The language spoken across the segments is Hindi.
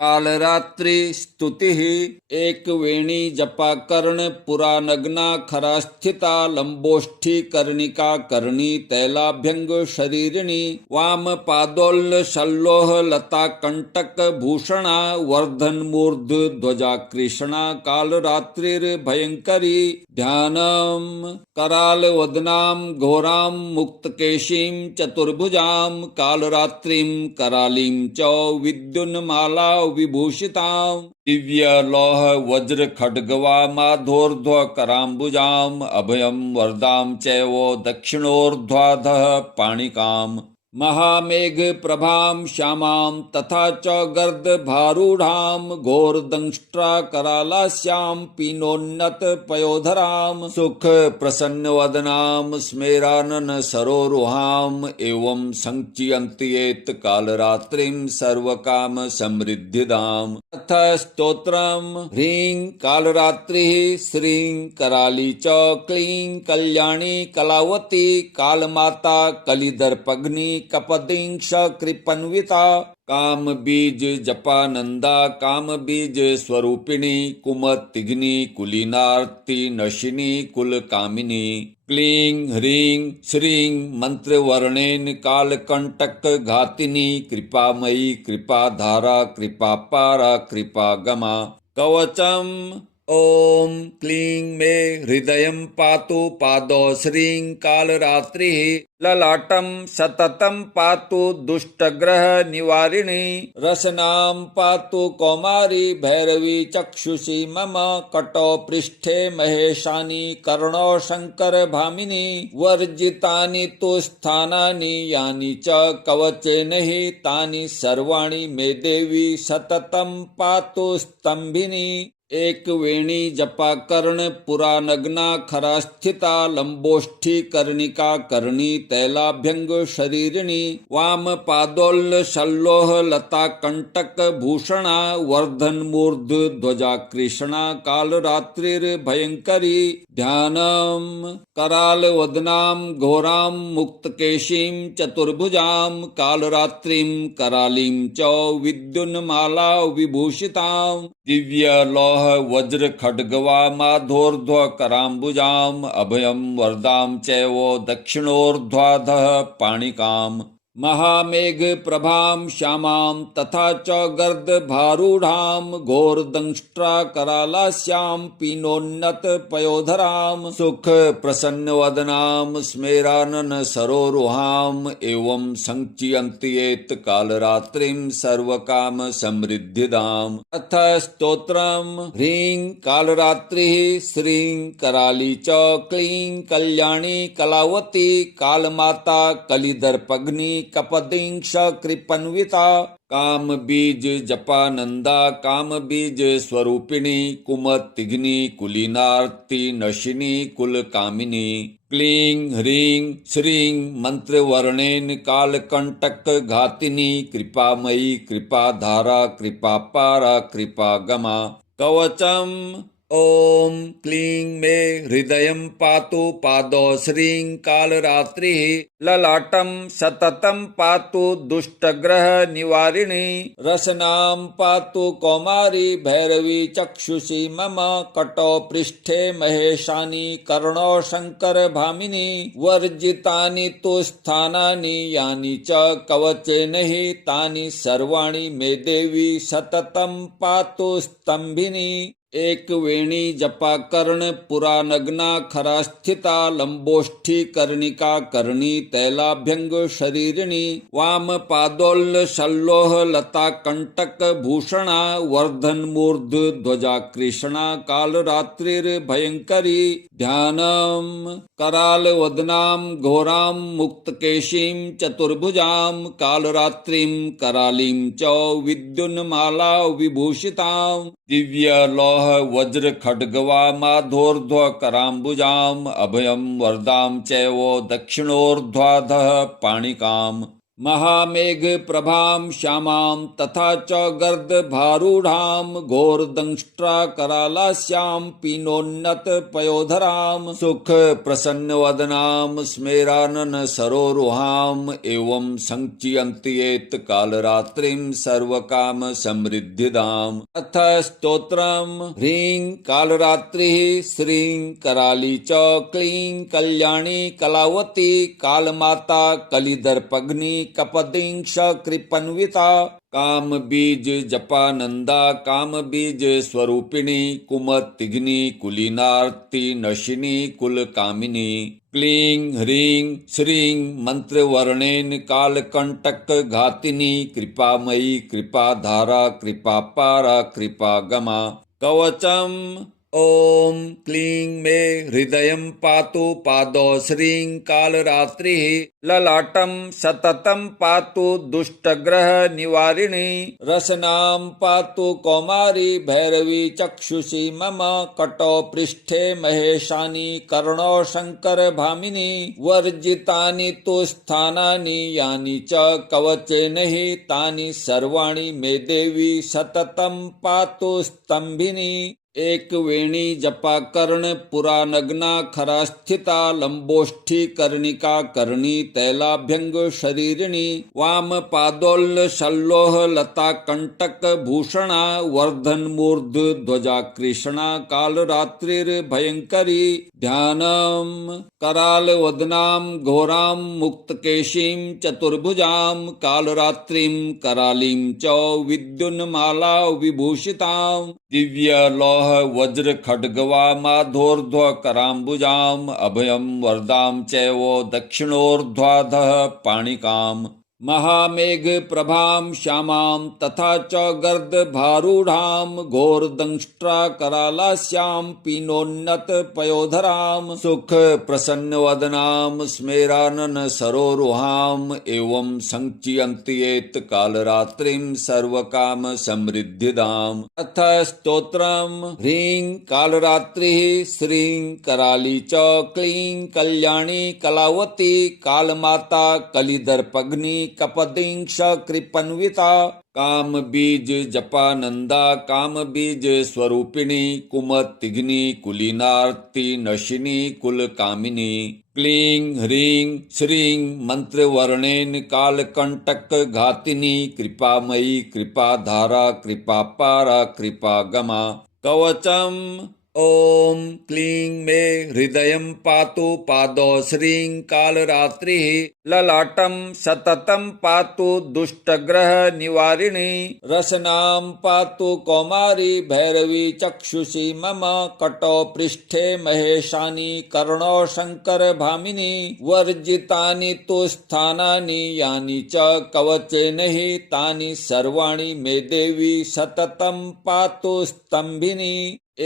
कालरात्रि स्तुतिः। एक वेणी जपा कर्ण पुरा नग्ना खरा स्थिता लंबोष्ठी कर्णिका कर्णी तैलाभ्यंग शरीरिणी वाम पादोल्ल शल्लोह लता कंटक भूषणा वर्धन मूर्ध ध्वजा कृष्णा कालरात्रिर्भयंकरी ध्यानम कराल वदनाम घोराम मुक्तकेशीं चतुर्भुजां कालरात्रिं करालीं च विद्युन्माला विभूषितां दिव्य लौह वज्र खड्गवा माधोर्ध्व कराम्बुजाम् अभयं वरदां चैव दक्षिणोर्ध्वाधः पाणिकाम् महामेघ प्रभां श्यामां तथा च गर्द भारूढ़ां घोरदंष्ट्रा करालास्यां पीनोन्नत पयोधरां सुख प्रसन्न वदनां स्मेरानन सरोरुहां एवं संचियन्त्येत कालरात्रिं सर्वकाम समृद्धिदाम् अथ स्तोत्रम् ह्रीं कालरात्रिः श्रीं कराली च क्लीं कल्याणी कलावती कालमाता कलिदर्पग्नि कपदिंश कृपन्विता काम बीज जपानंदा काम बीज स्वरूपिणी कुमतिघ्नि कुलीनार्ति नशिनी कुल कामिनी क्लीं ह्रीं श्रीं मंत्रवर्णेन कालकंटक घातिनी कृपामयी कृपाधारा कृपापारा कृपागमा कवचम ओम क्लीं मे हृदयं पातु पादौ श्रीं कालरात्रिः ललाटं सततं पातु दुष्टग्रह निवारिणी रसनां पातु कौमारी भैरवी चक्षुषी मम कटौ पृष्ठे महेशानी कर्णौ शंकर भामिनी वर्जितानि तु स्थानानि यानि च कवचेन हि तानि सर्वाणि मे देवी सततं पातु स्तंभिनी एक वेणी जपा कर्ण पुरा नग्ना खरा स्थिता लंबोष्ठी कर्णिका कर्णी तैलाभ्यंग शरीरिणी वाम पादोल्ल शल्लोह लता कंटक भूषणा वर्धन मूर्ध ध्वजा कृष्णा कालरात्रिर्भयंकरी ध्यानम कराल वदनाम घोराम मुक्तकेशीं चतुर्भुजां कालरात्रिं करालीं च विद्युन्माला विभूषितां दिव्य लौह वज्र खड्गवा माधोर्ध्व कराम्बुजाम् अभयं वरदां चैव दक्षिणोर्ध्वाधः पाणिकाम् महामेघ प्रभां श्यामां तथा च गर्द भारूढ़ां घोरदंष्ट्रा करालास्यां पीनोन्नत पयोधरां सुख प्रसन्न वदनां स्मेरानन सरोरुहां एवं संचियन्त्येत कालरात्रिं सर्वकाम समृद्धिदाम् अथ स्तोत्रम् ह्रीं कालरात्रिः श्रीं कराली च क्लीं कल्याणी कलावती कालमाता कलिदर्पग्नि कपदिंश कृपन्विता काम बीज जपानंदा काम बीज स्वरूपिणी कुमतिघ्नि कुलीनार्ति नशिनी कुल कामिनी क्लीं ह्रीं श्रीं मंत्रवर्णेन कालकंटक घातिनी कृपामयी कृपाधारा कृपापारा कृपागमा कवचम ओम क्लीं मे हृदयं पातु पादौ श्रीं कालरात्रिः ललाटं सततं पातु दुष्टग्रह निवारिणी रसनां पातु कौमारी भैरवी चक्षुषी मम कटौ पृष्ठे महेशानी कर्णौ शंकर भामिनी वर्जितानि तु स्थानानि यानि च कवचेन हि तानि सर्वाणि मे देवी सततं पातु स्तंभिनी एक वेणी जपा कर्ण पुरा नग्ना खरा स्थिता लंबोष्ठी कर्णिका कर्णी तैलाभ्यंग शरीरिणी वाम पादोल्ल शल्लोह लता कंटक भूषणा वर्धन मूर्ध ध्वजा कृष्णा कालरात्रिर्भयंकरी ध्यानम कराल वदनां घोरां मुक्तकेशीं चतुर्भुजां कालरात्रिं करालीं च विद्युन्माला विभूषितां दिव्य लौह वज्र खड्गवा माधोर्ध्व कराम्बुजाम् अभयं वरदां चैव दक्षिणोर्ध्वाधः पाणिकाम् महामेघ प्रभां श्यामां तथा च गर्दभारूढां घोरदंष्ट्रा करालास्यां पीनोन्नत पयोधरां सुख प्रसन्नवदनां स्मेरानन सरोरुहां एवं संचियन्त्येत कालरात्रिं सर्वकाम समृद्धिदाम्। अथ स्तोत्रम् ह्रीं कालरात्रिः श्रीं कराली च क्लीं कल्याणी कलावती कालमाता कलिदर्पघ्नी कपदिंश कृपन्विता काम बीज जपानंदा काम बीज स्वरूपिणी कुमतिघ्नी कुलीनार्ति नशिनी कुल कामिनी क्लीं ह्रीं श्रीं मंत्रवर्णेन कालकंटक घातिनी कृपामयी कृपाधारा कृपापारा कृपागमा कवचम ओम क्लीं मे हृदयं पातु पादौ श्रीं कालरात्रिः ललाटं सततं पातु दुष्टग्रह निवारिणी रसनां पातु कौमारी भैरवी चक्षुषी मम कटौ पृष्ठे महेशानी कर्णौ शंकर भामिनी वर्जितानि तु स्थानानि यानि च कवचेन हि तानि सर्वाणि मे देवी सततं पातु स्तंभिनी एक वेणी जपा कर्ण पुरा नग्ना खरा स्थिता लंबोष्ठी कर्णिका कर्णी तैलाभ्यंग शरीरिणी वाम पादोल शल्लोह लता कंटक भूषणा वर्धन मूर्ध ध्वजा कृष्णा काल रात्रिर भयंकरी ध्यानम कराल वदनाम घोराम मुक्तकेशीं चतुर्भुजाम कालरात्रिं करालीं च विद्युन्माला विभूषितां दिव्य लौह वज्र खड्गवा माधोर्ध्व कराम्बुजाम अभयं वरदां चैव दक्षिणोर्ध्वाधः पाणिकाम् महामेघ प्रभां श्यामां तथा च गर्दभारूढां घोरदंष्ट्रा करालास्यां पीनोन्नत पयोधरां सुख प्रसन्नवदनां स्मेरानन सरोरुहां एवं संचियन्त्येत कालरात्रिं सर्वकाम समृद्धिदाम्। अथ स्तोत्रम् ह्रीं कालरात्रिः श्रीं कराली च क्लीं कल्याणी कलावती कालमाता कलिदर्पघ्नी कपदिंश कृपन्विता काम बीज जपानंदा काम बीज स्वरूपिणी कुमतिघ्नी कुलीनार्ति नशिनी कुल कामिनी क्लीं ह्रीं श्रीं मंत्रवर्णेन कालकंटक घातिनी कृपामयी कृपाधारा कृपापारा कृपागमा कवचम ओम क्लीं मे हृदयं पातु पादौ श्रीं कालरात्रिः ललाटं सततं पातु दुष्टग्रह निवारिणी रसनां पातु कौमारी भैरवी चक्षुषी मम कटौ पृष्ठे महेशानी कर्णौ शंकर भामिनी वर्जितानि तु स्थानानि यानि च कवचेन हि तानि सर्वाणि मे देवी सततं पातु स्तंभिनी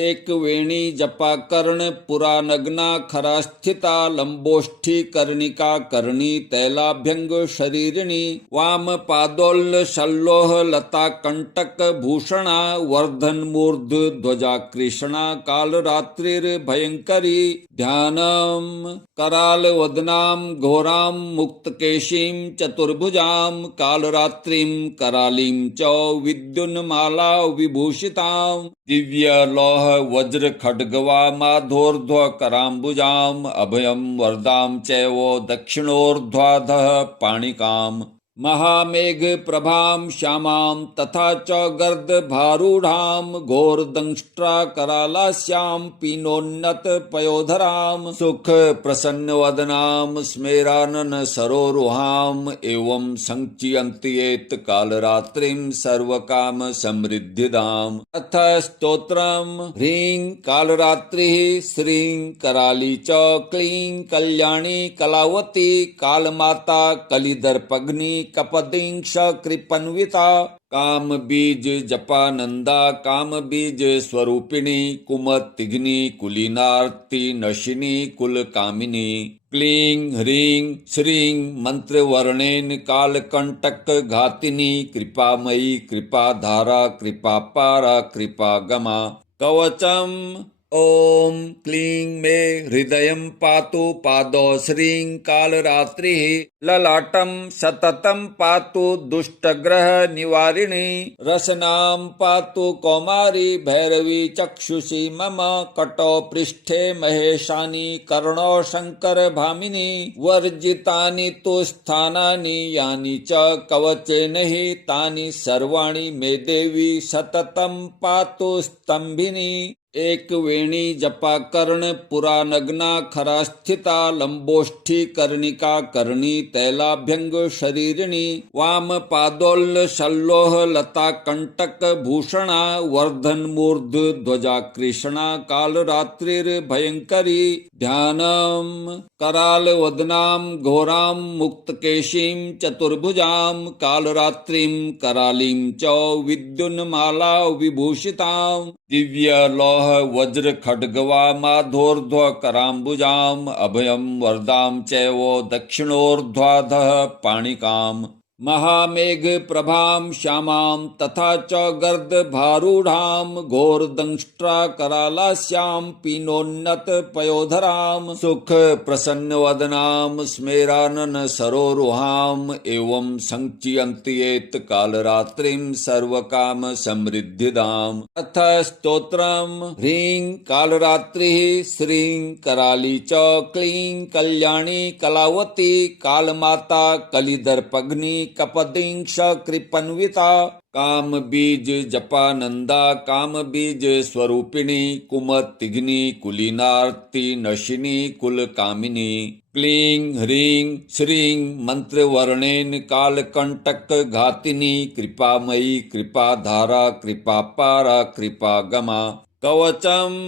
एक वेणी जपा कर्ण पुरा नग्ना खरा स्थिता लंबोष्ठी कर्णिका कर्णी तैलाभ्यंग शरीरिणी वाम पादोल शल्लोह लता कंटक भूषणा वर्धन मूर्ध ध्वजा कृष्णा काल रात्रिर भयंकरी ध्यानम कराल वदनां घोरां मुक्तकेशीं चतुर्भुजां कालरात्रिं करालीं च विद्युन्माला विभूषितां दिव्य लौह वज्र खड्गवा माधोर्ध्व कराम्बुजाम अभयं वरदां चैव दक्षिणोर्ध्वाधः पाणिकाम् महामेघ प्रभां श्यामां तथा च गर्दभारूढां घोरदंष्ट्रा करालास्यां पीनोन्नत पयोधरां सुख प्रसन्नवदनां स्मेरानन सरोरुहां एवं संचियन्त्येत कालरात्रिं सर्वकाम समृद्धिदाम्। अथ स्तोत्रम् ह्रीं कालरात्रिः श्रीं कराली च क्लीं कल्याणी कलावती कालमाता कलिदर्पघ्नी कपदिंश कृपन्विता काम बीज जपानंदा काम बीज स्वरूपिणी कुमतिघ्नी कुलीनार्ति नशिनी कुल कामिनी क्लीं ह्रीं श्रीं मंत्रवर्णेन कालकंटक घातिनी कृपामयी कृपाधारा कृपापारा कृपागमा कवचम ॐ क्लीं मे हृदयं पातु पादौ श्रीं कालरात्रिः ललाटं सततं पातु दुष्टग्रह निवारिणी रसनां पातु कौमारी भैरवी चक्षुषी मम कटौ पृष्ठे महेशानी कर्णौ शंकर भामिनी वर्जितानि तु स्थानानि यानि च कवचेन हि तानि सर्वाणि मे देवी सततं पातु स्तंभिनी एक वेणी जपा कर्ण पुरा नग्ना खरा स्थिता लंबोष्ठी कर्णिका कर्णी तैलाभ्यंग शरीरिणी वाम पादोल्ल शल्लोह लता कंटक भूषणा वर्धन मूर्ध ध्वजा कृष्णा काल रात्रिर भयंकरी ध्यानम कराल वदनाम घोराम मुक्तकेशीं चतुर्भुजां कालरात्रिं करालीं च विद्युन्माला विभूषितां दिव्य लौह वज्र खड्गवा माधोर्ध्व कराम्बुजाम् अभयं वरदां चैव दक्षिणोर्ध्वाधः पाणिकाम् महामेघ प्रभां श्यामां तथा च गर्दभारूढां घोरदंष्ट्रा करालास्यां पीनोन्नत पयोधरां सुख प्रसन्नवदनां स्मेरानन सरोरुहां एवं संचियन्त्येत कालरात्रिं सर्वकाम समृद्धिदाम् अथ स्तोत्रम् ह्रीं कालरात्रिः श्रीं कराली च क्लीं कल्याणी कलावती कालमाता कलिदर्पग्नि कपदिंश कृपन्विता काम बीज जपानंदा काम बीज स्वरूपिणी कुमतिघ्नि कुलीनार्ति नशिनी कुल कामिनी क्लीं ह्रीं श्रीं मंत्रवर्णेन कालकंटक घातिनी कृपामयी कृपाधारा कृपापारा कृपागमा कवचम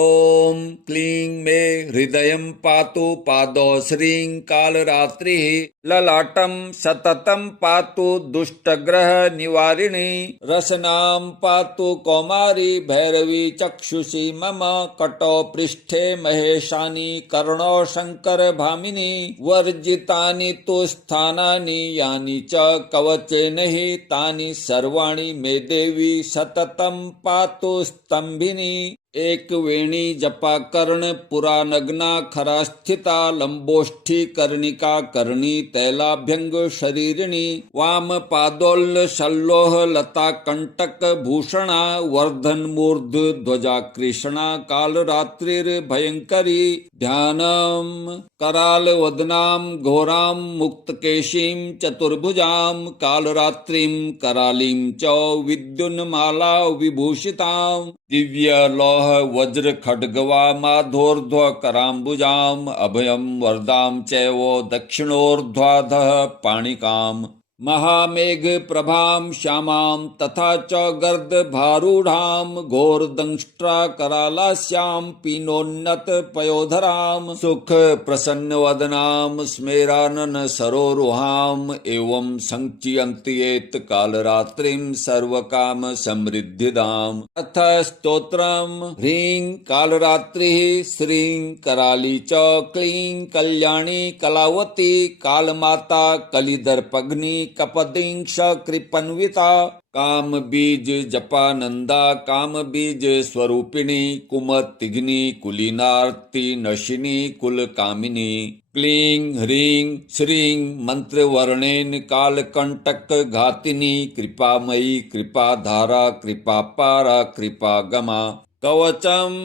ॐ क्लीं मे हृदयं पातु पादौ श्रीं कालरात्रिः ललाटं सततं पातु दुष्टग्रह निवारिणी रसनां पातु कौमारी भैरवी चक्षुषी मम कटौ पृष्ठे महेशानी कर्णौ शंकर भामिनी वर्जितानि तु स्थानानि यानि च कवचेन हि तानि सर्वाणि मे देवी सततं पातु स्तंभिनी एक वेणी जपा कर्ण पुरा नग्ना खरा स्थिता लंबोष्ठी कर्णिका कर्णी तैलाभ्यंग शरीरिणी वाम पादोल्ल शल्लोह लता कंटक भूषणा वर्धन मूर्ध ध्वजा कृष्णा काल रात्रिर भयंकरी ध्यानम कराल वदनाम घोराम मुक्तकेशीं चतुर्भुजां कालरात्रिं करालीं च विद्युन्माला विभूषितां दिव्य लौह वज्र खड्गवा माधोर्ध्व कराम्बुजाम् अभयं वरदां चैव दक्षिणोर्ध्वाधः पाणिकाम् महामेघ प्रभां श्यामां तथा च गर्दभारूढां घोरदंष्ट्रा करालास्यां पीनोन्नत पयोधरां सुख प्रसन्नवदनां स्मेरानन सरोरुहां एवं संचियन्त्येत कालरात्रिं सर्वकाम समृद्धिदाम् अथ स्तोत्रम् ह्रीं कालरात्रिः श्रीं कराली च क्लीं कल्याणी कलावती कालमाता कलिदर्पग्नि कपदिंश कृपन्विता काम बीज जपानंदा काम बीज स्वरूपिणी कुमतिघ्नि कुलीनार्ति नशिनी कुल कामिनी क्लीं ह्रीं श्रीं मंत्रवर्णेन कालकंटक घातिनी कृपामयी कृपाधारा कृपापारा कृपागमा कवचम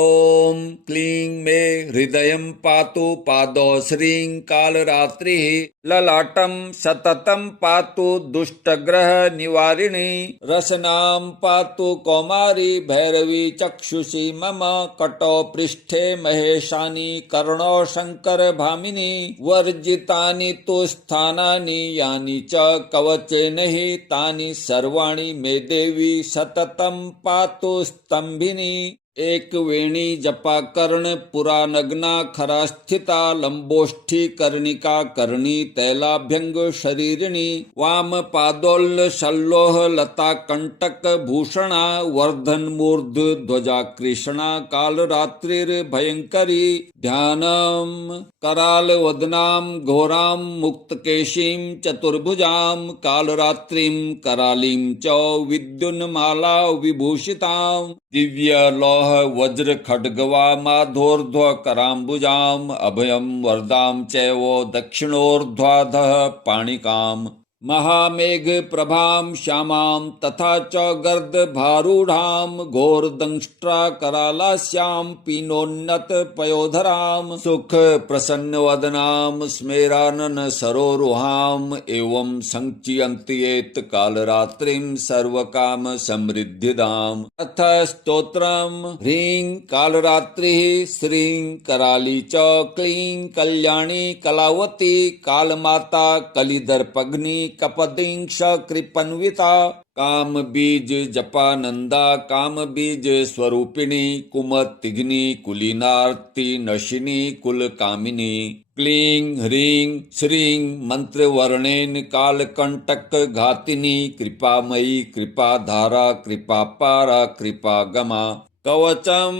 ॐ क्लीं मे हृदयं पातु पादौ श्रीं कालरात्रिः ललाटं सततं पातु दुष्टग्रह निवारिणी रसनां पातु कौमारी भैरवी चक्षुषी मम कटौ पृष्ठे महेशानी कर्णौ शंकर भामिनी वर्जितानि तु स्थानानि यानि च कवचेन हि तानि सर्वाणि मे देवी सततं पातु स्तंभिनी एक वेणी जपा कर्ण पुरा नग्ना खरा स्थिता लंबोष्ठी कर्णिका कर्णी तैलाभ्यंग शरीरिणी वाम पादोल्ल शल्लोह लता कंटक भूषणा वर्धन मूर्ध ध्वजा कृष्णा काल रात्रिर भयंकरी ध्यानम कराल वदनाम घोराम मुक्तकेशीं चतुर्भुजां कालरात्रिं करालीं च विद्युन्माला विभूषितां दिव्य लौह वज्र खड्गवा माधोर्ध्व कराम्बुजाम् अभयं वरदां चैव दक्षिणोर्ध्वाधः पाणिकाम् महामेघ प्रभां श्यामां तथा च गर्द भारूढां घोरदंष्ट्रा करालास्यां पीनोन्नत पयोधरां सुख प्रसन्न वदनां स्मेरानन सरोरुहां एवं संचियन्त्येत कालरात्रिं सर्वकाम समृद्धिदाम् अथ स्तोत्रम् ह्रीं कालरात्रिः श्रीं कराली च क्लीं कल्याणी कलावती कालमाता कलिदर्पग्नि कपदिंश कृपन्विता काम बीज जपानंदा काम बीज स्वरूपिणी कुमतिग्नि कुलीनार्ति नशिनी कुल कामिनी क्लीं ह्रीं श्रीं मंत्रवर्णेन कालकंटक घातिनी कृपामयी कृपाधारा कृपापारा कृपागमा कवचम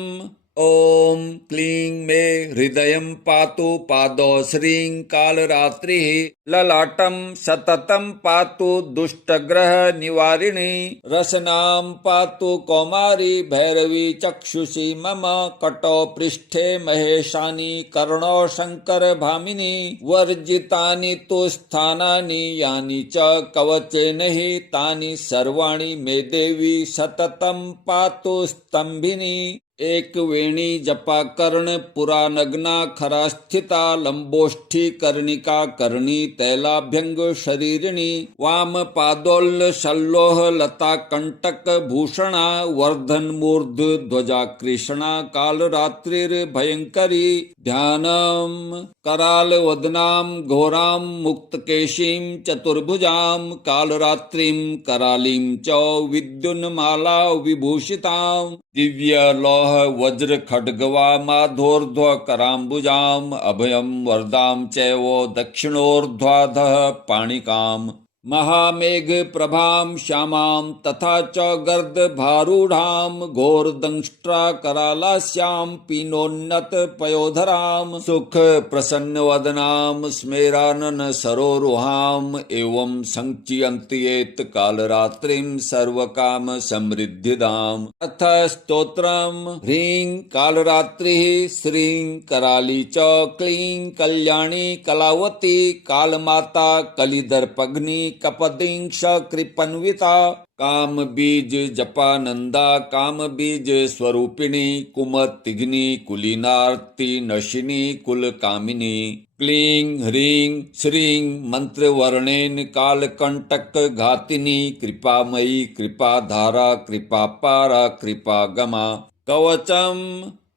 ओम क्लीं मे हृदयं पातु पादौ श्रीं कालरात्रिः ललाटं सततं पातु दुष्टग्रह निवारिणी रसनां पातु कौमारी भैरवी चक्षुषी मम कटौ पृष्ठे महेशानी कर्णौ शंकर भामिनी वर्जितानि तु स्थानानि यानि च कवचेन हि तानि सर्वाणि मे देवी सततं पातु स्तंभिनी एक वेणी जपा कर्ण पुरा नग्ना खरा स्थिता लंबोष्ठी कर्णिका कर्णी तैलाभ्यंग शरीरिणी वाम पादोल्ल शल्लोह लता कंटक भूषणा वर्धन मूर्ध ध्वजा कृष्णा काल रात्रिर भयंकरी ध्यानम कराल वदनाम घोराम मुक्तकेशीं चतुर्भुजाम कालरात्रिं करालीं च विद्युन्माला विभूषितां दिव्य लौह वज्र खड्गवा माधोर्ध्व कराम्बुजाम् अभयं वरदां चैव दक्षिणोर्ध्वाधः पाणिकाम् महामेघ प्रभां श्यामां तथा च गर्द भारूढां घोरदंष्ट्रा करालास्यां पीनोन्नत पयोधरां सुख प्रसन्न वदनां स्मेरानन सरोरुहां एवं संचियन्त्येत कालरात्रिं सर्वकाम समृद्धिदाम् अथ स्तोत्रम् ह्रीं कालरात्रिः श्रीं कराली च क्लीं कल्याणी कलावती कालमाता कलिदर्पग्नि कपदिंश कृपन्विता काम बीज जपानंदा काम बीज स्वरूपिणी कुमतिग्नि कुलीनार्ति नशिनी कुल कामिनी क्लीं ह्रीं श्रीं मंत्रवर्णेन कालकंटक घातिनी कृपामयी कृपाधारा कृपापारा कृपागमा कवचम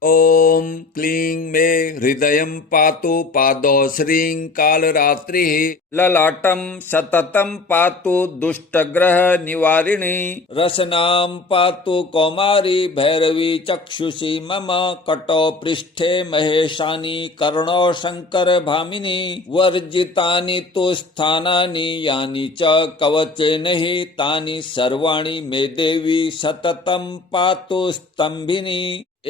ओम क्लीं मे हृदयं पातु पादौ श्रीं कालरात्रिः ललाटं सततं पातु दुष्टग्रह निवारिणी रसनां पातु कौमारी भैरवी चक्षुषी मम कटौ पृष्ठे महेशानी कर्णौ शंकर भामिनी वर्जितानि तु स्थानानि यानि च कवचेन हि तानि सर्वाणि मे देवी सततं पातु स्तंभिनी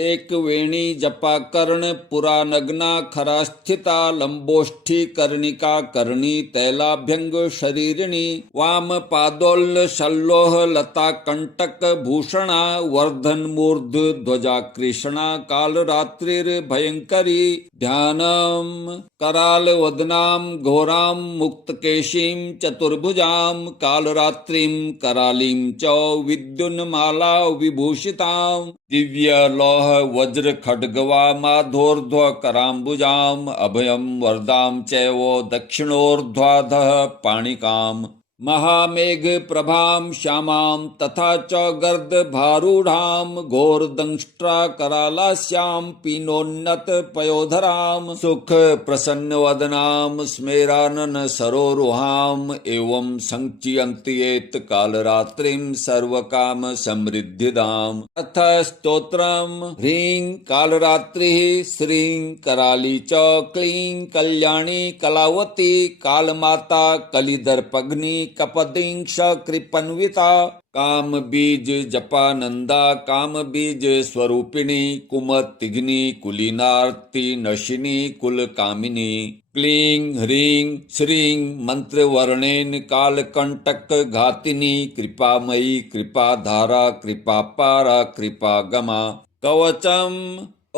एक वेणी जपा कर्ण पुरा नग्ना खरा स्थिता लंबोष्ठी कर्णिका कर्णी तैलाभ्यंग शरीरिणी वाम पादोल्ल शल्लोह लता कंटक भूषणा वर्धन मूर्ध ध्वजा कृष्णा काल रात्रिर भयंकरी ध्यानम कराल वदनाम घोराम मुक्तकेशीं चतुर्भुजाम कालरात्रिं करालीं च विद्युन्माला विभूषितां दिव्य लौह वज्र खड्गवा माधोर्ध्व कराम्बुजाम् अभयं वरदां चैव दक्षिणोर्ध्वाधः पाणिकाम् महामेघ प्रभां श्यामां तथा च गर्द भारूढां घोरदंष्ट्रा करालास्यां पीनोन्नत पयोधरां सुख प्रसन्न वदनां स्मेरानन सरोरुहां एवं संचियन्त्येत कालरात्रिं सर्वकाम समृद्धिदाम् अथ स्तोत्रम् ह्रीं कालरात्रिः श्रीं कराली च क्लीं कल्याणी कलावती कालमाता कलिदर्पग्नि कपदिंश कृपन्विता काम बीज जपानंदा काम बीज स्वरूपिणी कुमतिघ्नि कुलीनार्ति नशिनी कुल कामिनी क्लीं ह्रीं श्रीं मंत्रवर्णेन कालकंटक घातिनी कृपामयी कृपाधारा कृपापारा कृपागमा कवचम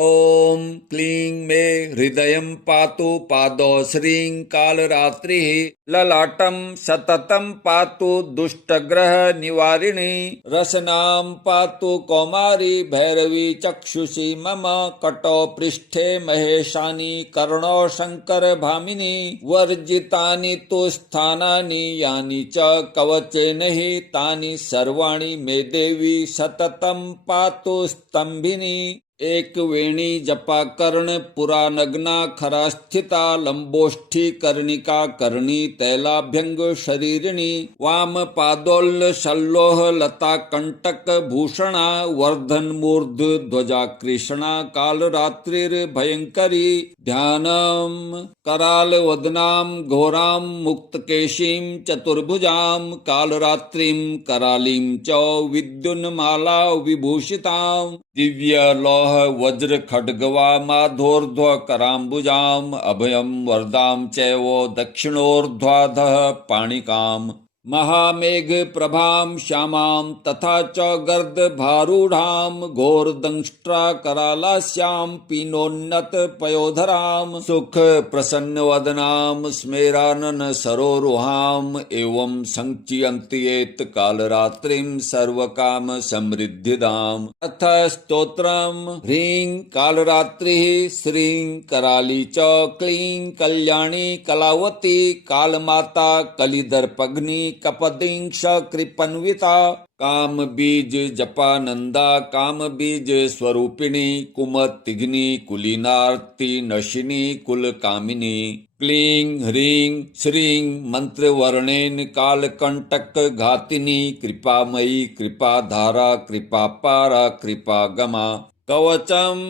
ओम क्लीं मे हृदयं पातु पादौ श्रीं कालरात्रिः ललाटं सततं पातु दुष्टग्रह निवारिणी रसनां पातु कौमारी भैरवी चक्षुषी मम कटौ पृष्ठे महेशानी कर्णौ शंकर भामिनी वर्जितानि तु स्थानानि यानि च कवचेन हि तानि सर्वाणि मे देवी सततं पातु स्तंभिनी एक वेणी जपा कर्ण पुरानग्ना खरा स्थिता लंबोष्ठी कर्णिका कर्णी तैलाभ्यंग शरीरिणी वाम पादोल्ल शल्लोह लता कंटक भूषणा वर्धन मूर्ध ध्वजा कृष्णा काल रात्रिर भयंकरी ध्यानम कराल वदनाम घोराम मुक्तकेशीं चतुर्भुजाम कालरात्रिं करालीं च विद्युन्माला विभूषितां दिव्य लौह वज्र खड्गवा माधोर्ध्व कराम्बुजाम् अभयं वरदां चैव दक्षिणोर्ध्वाधः पाणिकाम् महामेघ प्रभां श्यामां तथा च गर्द भारूढां घोरदंष्ट्रा करालास्यां पीनोन्नत पयोधरां सुख प्रसन्न वदनां स्मेरानन सरोरुहां एवं संचियन्त्येत कालरात्रिं सर्वकाम समृद्धिदाम् अथ स्तोत्रम् ह्रीं कालरात्रिः श्रीं कराली च क्लीं कल्याणी कलावती कालमाता कलिदर्पग्नि कपदिंश कृपन्विता काम बीज जपानंदा काम बीज स्वरूपिणी कुमतिघ्नि कुलीनार्ति नशिनी कुल कामिनी क्लीं ह्रीं श्रीं मंत्रवर्णेन कालकंटक घातिनी कृपामयी कृपाधारा कृपापारा कृपागमा कवचम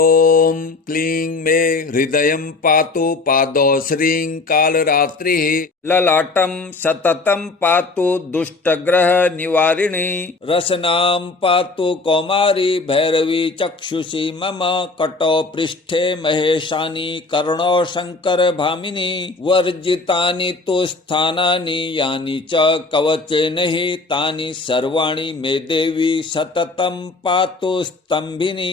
ओम क्लीं मे हृदयं पातु पादौ श्रीं कालरात्रिः ललाटं सततं पातु दुष्टग्रह निवारिणी रसनां पातु कौमारी भैरवी चक्षुषी मम कटौ पृष्ठे महेशानी कर्णौ शंकर भामिनी वर्जितानि तु स्थानानि यानि च कवचेन हि तानि सर्वाणि मे देवी सततं पातु स्तंभिनी